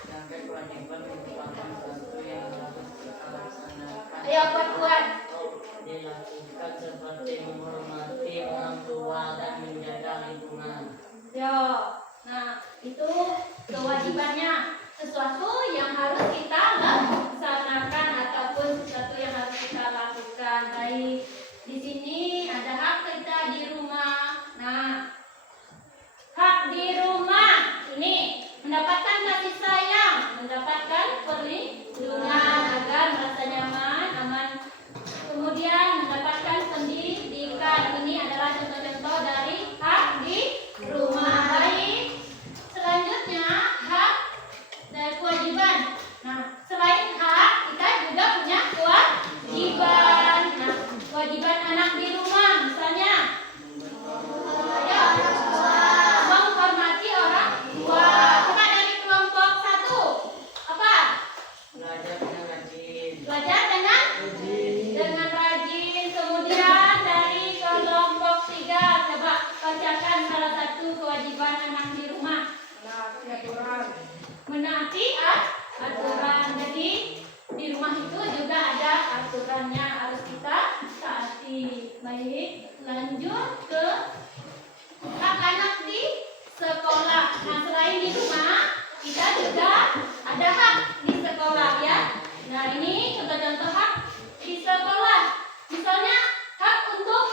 Sedangkan kewajiban merupakan sesuatu yang harus kita laksanakan. Ayo kuat-kuat. Dilakukan seperti menghormati orang tua dan menjaga lingkungan. Yo, nah itu kewajibannya, sesuatu yang harus kita laksanakan ataupun sesuatu yang harus kita lakukan. Baik, di sini ada hak kita di rumah. Nah, hak di rumah ini mendapatkan kasih sayang, mendapatkan perlindungan agar merasa nyaman, aman. Kemudian mendapatkan pendidikan. Ini adalah contoh-contoh dari hak di rumah. Baik. Selanjutnya hak dan kewajiban. Nah, selain hak, kita juga punya kewajiban. Nah, kewajiban anak di rumah misalnya. Ayo, menghormati orang tua. Coba dari kelompok 1. Apa? Belajar dengan rajin. Belajar dengan rajin. Kemudian dari kelompok 3, coba bacakan salah satu kewajiban anak di rumah. Menaati aturan. Jadi di rumah itu juga ada aturannya, harus kita taati. Baik, lanjut ke hak anak di sekolah. Nah, selain di rumah, kita juga ada hak di sekolah ya. Nah, ini contoh-contoh hak di sekolah. Misalnya hak untuk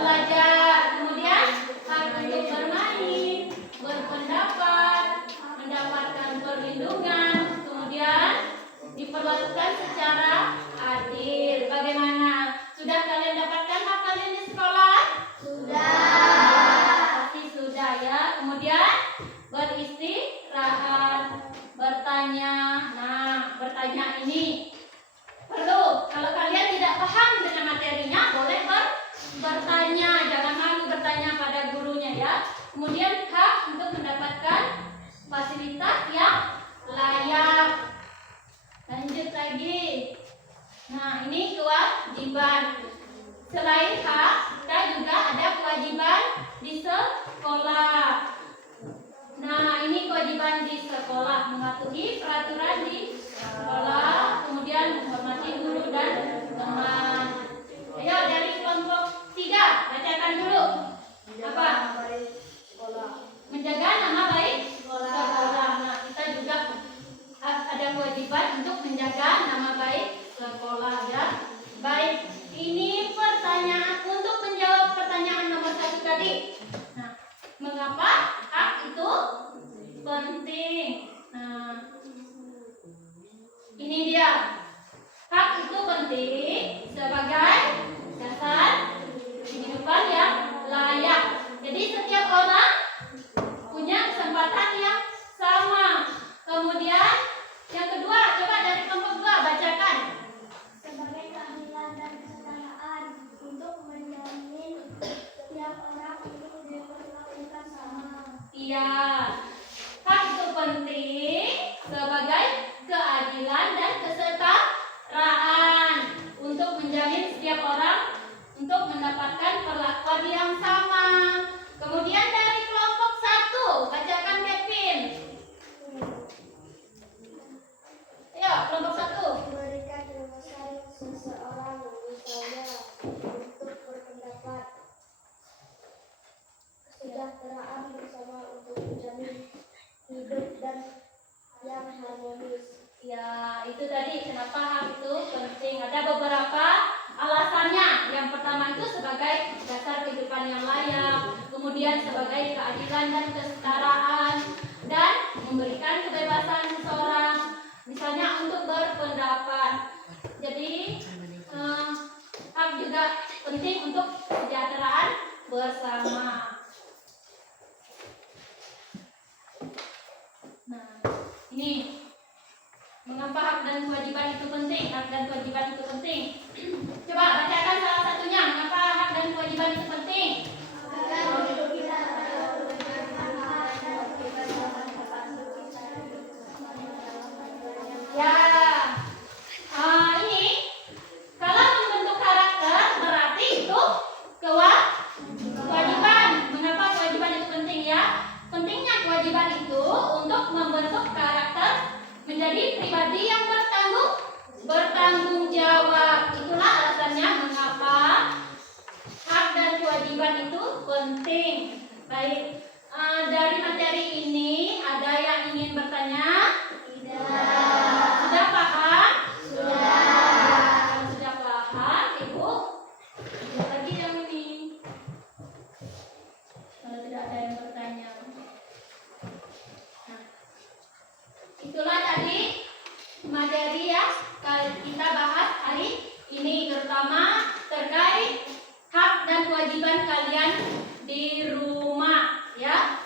belajar, kemudian hak untuk bermain, berpendapat, mendapatkan perlindungan, kemudian diperlakukan secara adil. Bagaimana? Sudah kalian dapatkan hak kalian di sekolah? Pasti sudah ya. Kemudian beristirahat, bertanya. Nah, bertanya ini perlu. Kalau kalian tidak paham dengan materinya, boleh bertanya. Jangan malu bertanya pada gurunya ya. Kemudian hak untuk mendapatkan fasilitas yang layak. Lanjut lagi. Nah, ini kewajiban. Selain hak, kita juga ada kewajiban di sekolah. Nah, ini kewajiban di sekolah, mematuhi peraturan di sekolah, kemudian menghormati guru dan teman. Ayo dari kelompok 3, bacakan dulu. Apa? Menjaga nama baik sekolah. Nah, kita juga ada kewajiban untuk menjaga nama baik sekolah ya. Baik, ini pertanyaan untuk menjawab pertanyaan nomor 1 tadi. Nah, mengapa hak itu penting? Nah, ini dia. Hak itu penting sebagai dasar kehidupan yang layak. Jadi setiap orang punya kesempatan yang sama. Kemudian yang kedua, coba dari kelompok 2 bacakan. Sebagai keadilan dan kesetaraan untuk menjamin setiap orang itu diperlakukan sama. Iya, hak itu penting sebagai keadilan dan kesetaraan untuk menjamin setiap orang untuk mendapatkan perlakuan yang sama. Kemudian dari kelompok 1, bacakan Kevin. Ayo, kelompok 1. Memberikan kebebasan seseorang misalnya untuk berpendapat, kesejahteraan bersama untuk menjamin hidup dan yang harmonis. Ya, itu tadi kenapa hak itu penting. Ada beberapa alasannya. Yang pertama itu sebagai dasar kehidupan yang layak, kemudian sebagai keadilan dan kesetaraan, dan memberikan kebebasan seseorang penting untuk kesejahteraan bersama. Nah, ini mengapa hak dan kewajiban itu penting? Hak dan kewajiban itu penting. Coba bacakan salah satunya. Mengapa hak dan kewajiban itu penting? Ya, ini kalau membentuk karakter berarti itu kewajiban. Mengapa kewajiban itu penting ya? Pentingnya kewajiban itu untuk membentuk karakter menjadi pribadi yang bertanggung jawab. Itulah alasannya mengapa hak dan kewajiban itu penting. Baik, dari materi ini ada yang ingin bertanya? Sudah paham? Kalau sudah paham, Ibu lihat lagi yang ini. Kalau tidak ada yang bertanya. Nah, itulah tadi materi yang kita bahas hari ini, terutama terkait hak dan kewajiban kalian di rumah, ya.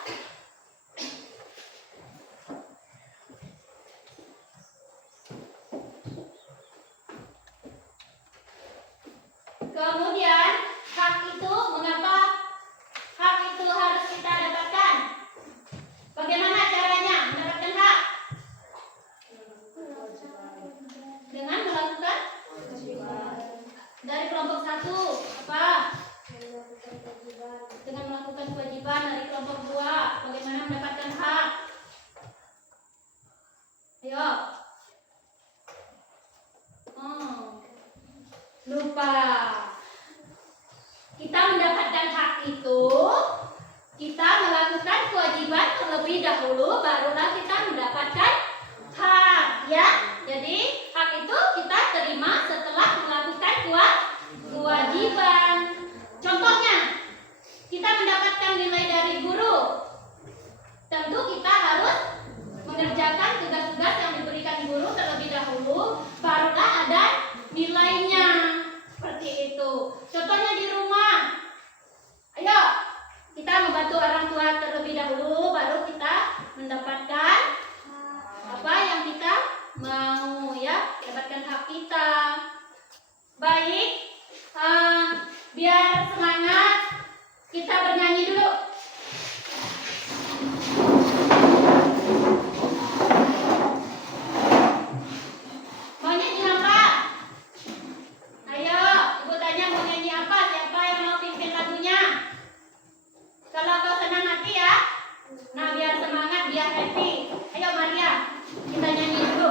Kemudian hak itu, mengapa hak itu harus kita dapatkan? Bagaimana caranya mendapatkan hak? Dengan melakukan dari kelompok 1 apa? Dengan melakukan kewajiban. Dari kelompok 2 bagaimana mendapatkan hak? Ayo. Lupa. Kita mendapatkan hak itu, kita melakukan kewajiban terlebih dahulu, barulah kita mendapatkan hak, ya. Jadi hak itu kita terima setelah melakukan kewajiban. Contohnya, kita mendapatkan nilai dari guru. Tentu kita harus mengerjakan tugas-tugas yang diberikan guru terlebih dahulu, barulah ada nilainya. Seperti itu. Contohnya di rumah. Ayo, kita membantu orang tua terlebih dahulu, baru kita mendapatkan apa yang kita mau, ya, dapatkan hak kita. Baik, biar semangat, kita bernyanyi dulu. Mau nyanyi apa? Ayo, Ibu tanya mau nyanyi apa? Siapa yang mau pimpin lagunya? Kalau kau senang hati ya. Nah, biar semangat, biar happy. Ayo Maria, kita nyanyi dulu.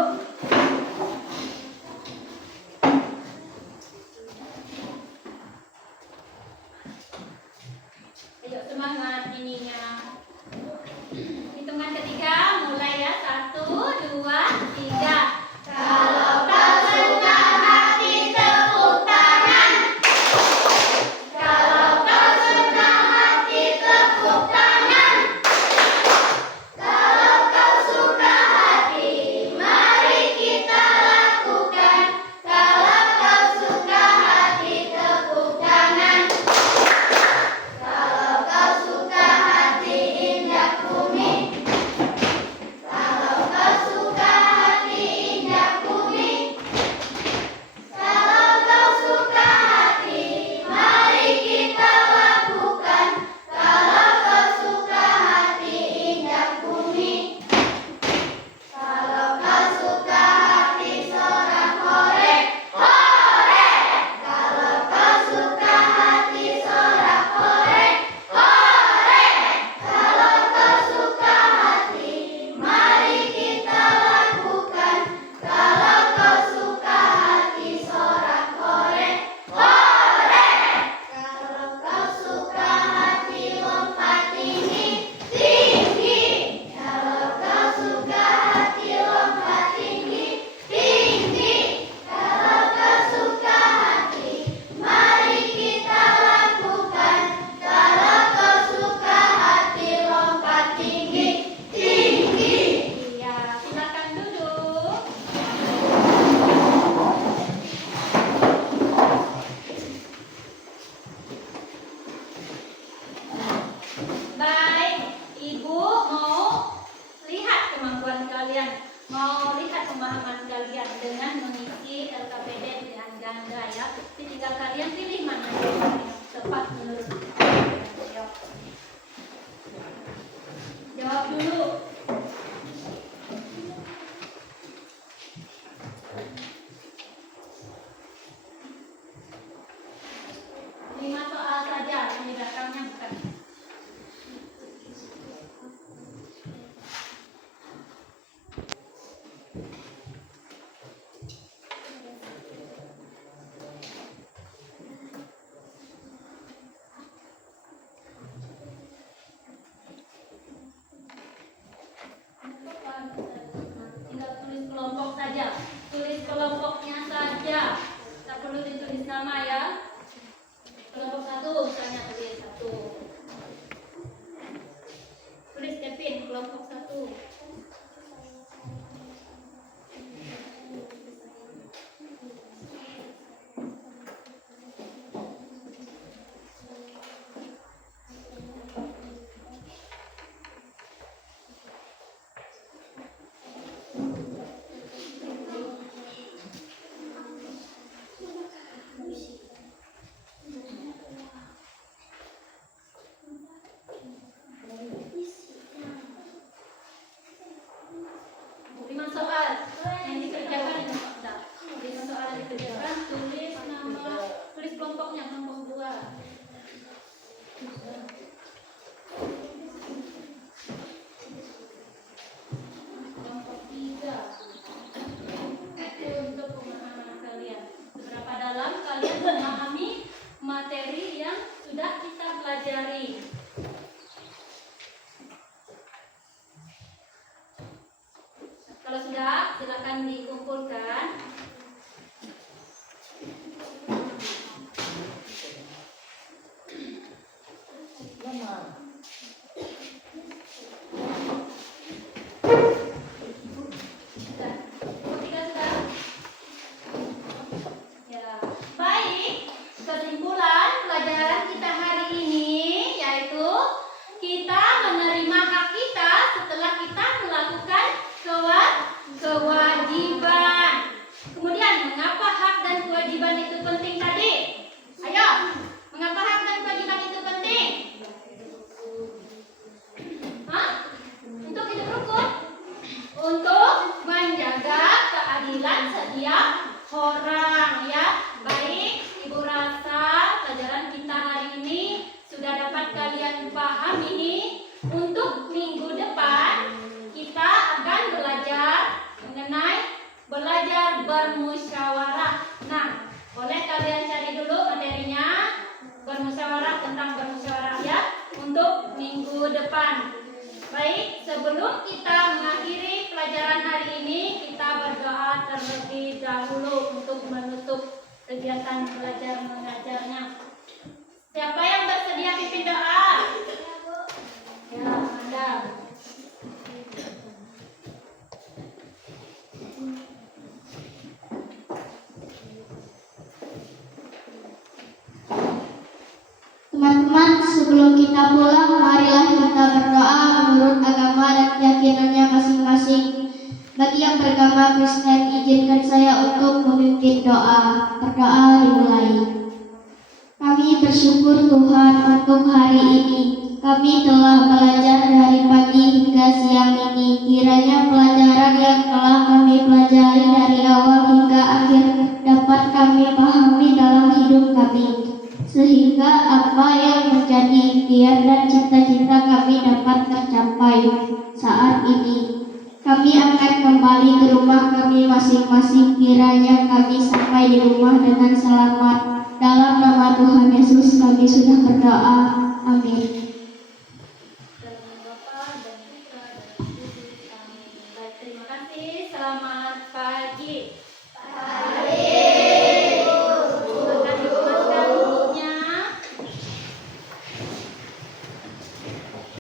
teman kalian dengan mengisi LKPD dengan ganda ya. Tinggal kalian pilih mana yang tepat menurut kalian. Jawab dulu. Lima soal saja, yang di belakangnya bukan. Tinggal tulis kelompok saja. Tulis kelompoknya saja. Tak perlu ditulis nama ya. Kelompok 1 misalnya tulis 1. Tulis Kevin kelompok 1. Lima soal yang dikerjakan itu sudah. 5 soal yang dikerjakan, tulis nama, tulis kelompoknya, kelompok 2. Kelompok 3. Untuk pemahaman kalian, seberapa dalam kalian memahami materi yang sudah kita pelajari. Kalau sudah, silakan dikumpulkan. Sudah. Tiga sudah. Ya, baik. Kesimpulan pelajaran kita hari ini yaitu kita menerima hak kita setelah kita melakukan kewajiban. Kemudian, mengapa hak dan kewajiban itu penting tadi? Ayo, mengapa hak dan kewajiban itu penting? Hah? Untuk hidup rukun? Untuk menjaga keadilan setiap orang ya. Baik, Ibu rasa pelajaran kita hari ini sudah dapat kalian pahami. Untuk minggu depan kita akan belajar bermusyawarah. Nah, boleh kalian cari dulu materinya bermusyawarah, tentang bermusyawarah ya, untuk minggu depan. Baik, sebelum kita mengakhiri pelajaran hari ini, kita berdoa terlebih dahulu untuk menutup kegiatan belajar mengajarnya. Siapa yang bersedia pimpin doa? Ya, Anda. Teman-teman, sebelum kita pulang, marilah kita berdoa menurut agama dan keyakinannya masing-masing. Bagi yang beragama Kristen, izinkan saya untuk memimpin doa. Berdoa dimulai. Kami bersyukur Tuhan untuk hari ini. Kami telah belajar dari pagi hingga siang ini. Kiranya pelajaran yang telah kami pelajari dari awal hingga akhir dapat kami pahami dalam hidup kami, sehingga apa yang menjadi impian dan cita-cita kami dapat tercapai saat ini. Kami akan kembali ke rumah kami masing-masing. Kiranya kami sampai di rumah dengan selamat. Dalam nama Tuhan Yesus kami sudah berdoa. Amin. Dalam nama Bapa dan Putra dan Roh Kudus. Amin. Baik, terima kasih. Selamat